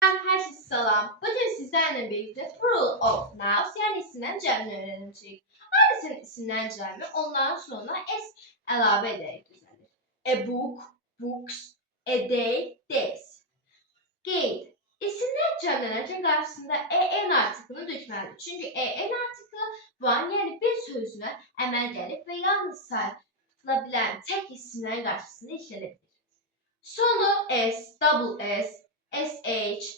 Herkese selam. Bugün sizlerle birlikte plural of nouns yani isimden cəmini öğreneceğiz. Hangisinin isimden cəmi ondan sonra s əlavə edərək düzəlir. A book, books, a day, days. Qeyd. İsimden cəmlənərkən qarşısında en artıqını dökməlidir. Çünki en artıqı var, yəni bir sözünə əməl gəlib və yalnız sayıla bilən tək isimlərin qarşısında işlənə bilir. Sonu s, double s, sh,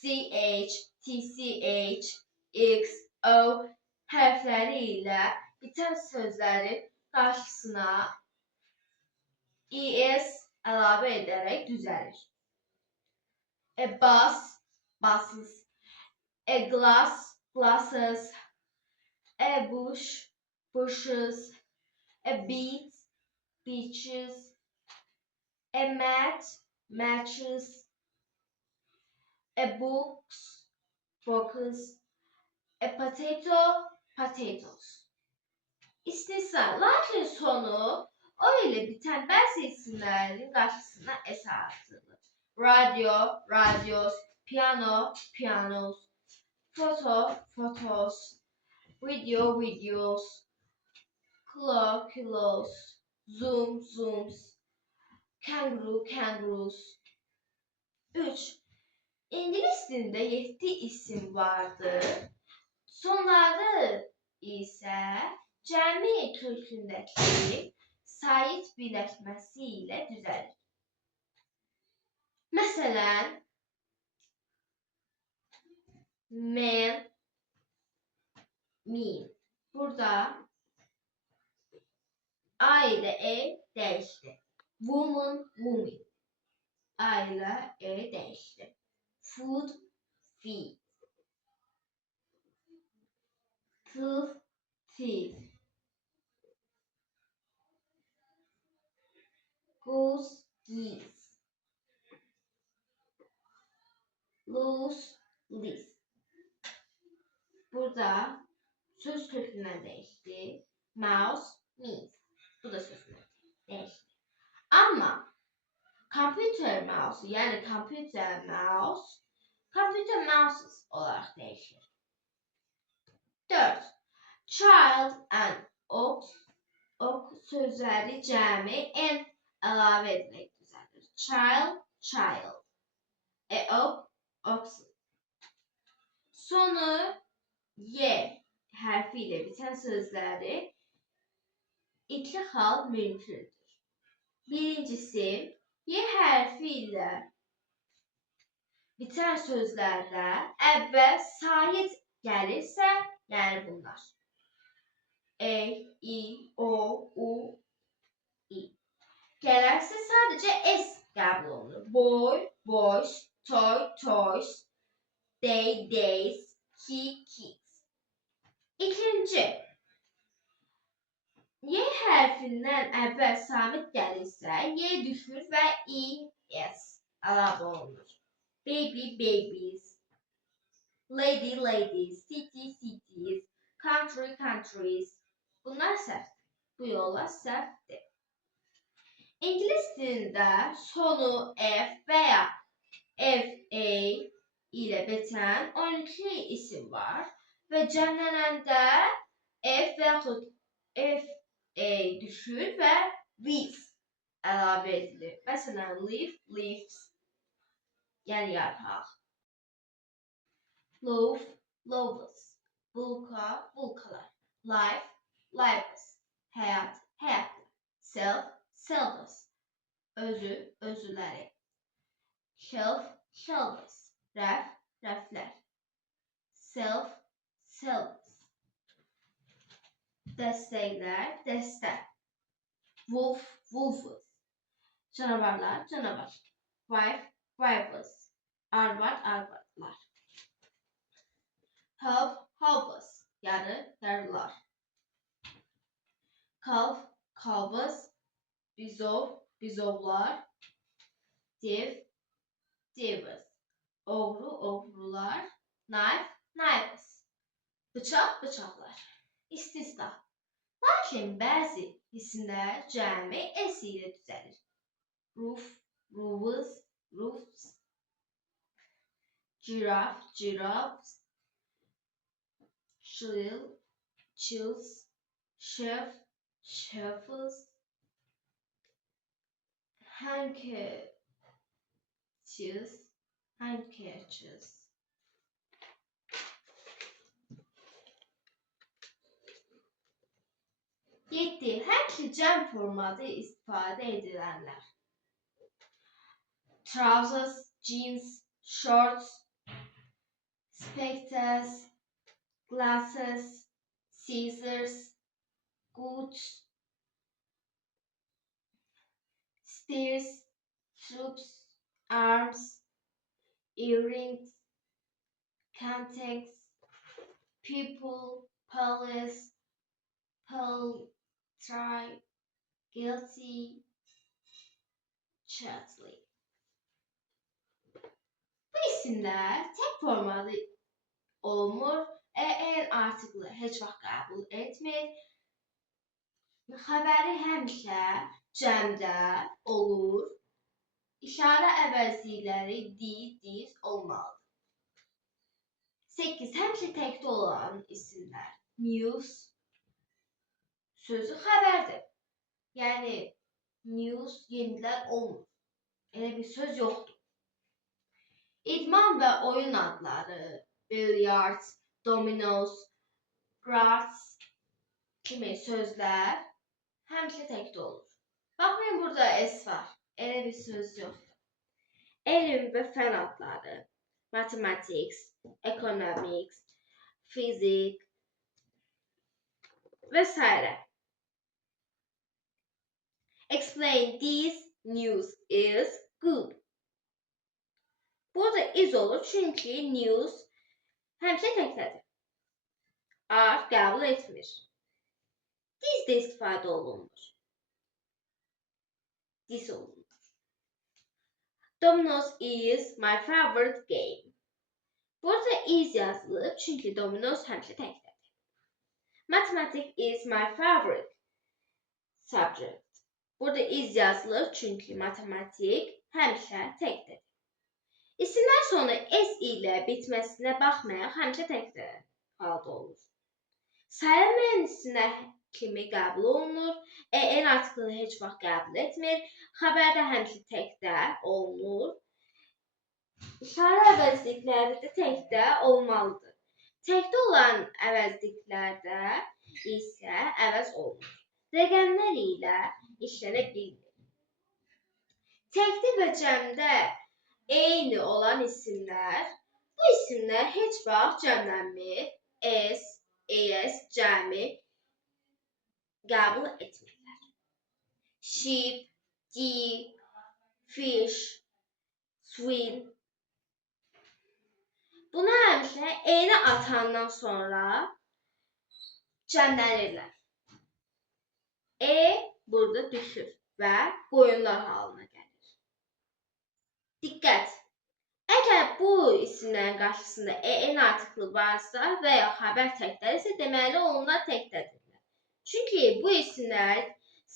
ch, tch, x, o hərfləri ilə bitən sözlərin qarşısına es əlavə edərək düzəlir. A bus, buses, a glass, glasses, a bush, bushes, a beach, beaches, a mat, matches, a books, books, a potato, potatoes. İstisna, lakin sonu o ile biten bazı isimlerin karşısına s artırılır. Radio, radios, piano, pianos, photo, photos, video, videos, kilo, kilos, zoom, zooms, kangaroo, kangaroos. 3. İngiliz dilinde 7 isim vardır. Sonları ise cəmi kökündəki sait birləşməsi ilə düzəlir. Məsələn, man, mean. Burada a ile e değişti. Woman, woman. A ile e değişti. Food, feed. Thief, thief. Goose, geese. Loose, loose. Burada söz kökünden değişti. Mouse, means. Bu da söz kökünden değişti. Ama computer mouse yani computer mouse, computer mouses olarak değişir. 4. Child and ox, sözleri cəmi en əlavə edilərək düzəldir. Child, child. Oxen. Sonu y harfiyle biten sözleri iki hal mümkündür. Birincisi, y harfiyle biten sözlerde evvel sait gelirse, yani bunlar. I, o, u, i. Gelirse sadece s qəbul olunur. Boy, boys, toy, toys, day, days, key, keys. İkinci, y harfinden əvvəl samit gəlirsə, y düşür və i, s əlavə olunur. Baby, babies, lady, ladies, city, cities, country, countries. Bunlar səhvdir. Bu yolla səhvdir. İngilis dilində sonu f veya fa ile biten 12 isim var ve cəmlənəndə f və yaxud f düşür və leaf əlavə edilir. Məsələn, leaf, leaves, yəni yarpaq. Loaf, loaves, bulka, bulkalar. Life, lives, həyat, həyatlar. Self, selves, özü, özüləri. Shelf, shelves, rəf, rəflər. Self, selves. Dəstəklər, dəstə. Wolf, wolves. Canavarlar, canavar. Wife, wives. Arvad, arvadlar. Half, halves. Yarı, yarılar. Calf, calves. Bizov, bizovlar. Div, divas. Oğru, oğrular. Knife, knives. Bıçak, bıçaklar. İstisna. Lakin bəzi isimlər cəmi s ilə düzəlir. Roof, roofs, roofs. giraffe, giraffes, chills, chef, chefs, handkerchiefs, handkerchiefs. 7. Həmçinin cəm formatı istifadə edilənlər. Trousers, jeans, shorts, spectacles, glasses, scissors, boots, spears, troops, arms, earrings, contacts, people, police, try, guilty, chatly. Bu isimlər tək formada olmur, en artiklı heç vaxt qəbul etmir. Xəbəri həmişə cəmdə olur. İşarə əvəzlikləri diz olmalıdır. 8. Həmişə təkdə olan isimlər. News sözü xəbərdir. Yəni news yeniliklər olmur. Elə bir söz yoxdur. İdman və oyun adları, billiards, dominoes, darts kimi sözlər həmişə təkdə olur. Baxmayın, burada S var. Elə bir söz yoxdur. Elm və fən adları, mathematics, economics, physics və s. Explain this news is good. Burada is olur çünki news həmişə təkdədir. Are qəbul etmir. This də istifadə olunmur. This olunmur. Dominoes is my favorite game. Burada is yazılıb çünki dominoes həmişə təkdədir. Mathematics is my favorite subject. Burada is yazılır çünki matematik həmişə təkdədir. İsimlər sonu S ilə bitməsinə baxmayaraq həmişə təkdə halda olur. Sayılmayan isimlər kimi qəbul olunur. En artiklı heç vaxt qəbul etmir. Xəbərdə həmişə təkdə olunur. İşarə əvəzlikləri də təkdə olmalıdır. Təkdə olan əvəzliklərdə isə əvəz olunur. Rəqəmlər ilə işlənə bilmir. Təkdə və cəmdə eyni olan isimlər, bu isimlər heç vaxt cəmlənmir, es, cəmi qəbul etmirlər. Sheep, deer, fish, swim. Buna həmişə eyni atandan sonra cəmlənirlər. Burada düşür və qoyunlar halına gəlir. Diqqət! Əgər bu isimlərin qarşısında en artiklı varsa və ya xəbər təkdədirsə, deməli onlar təkdədirlər. Çünki bu isimlər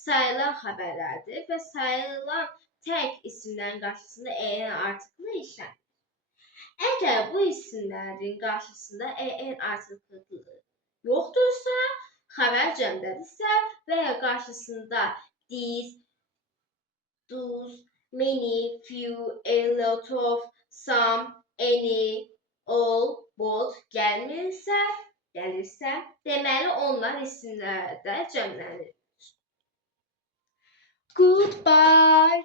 sayılan xəbərlərdir və sayılan tək isimlərin qarşısında en artiklı işlənir. Əgər bu isimlərin qarşısında en artiklı yoxdursa, xəbər cəmdədirsə və ya qarşısında this, those, many, few, a lot of, some, any, all, both gəlirsə, deməli onlar isimlərdə cəmlənir. Goodbye.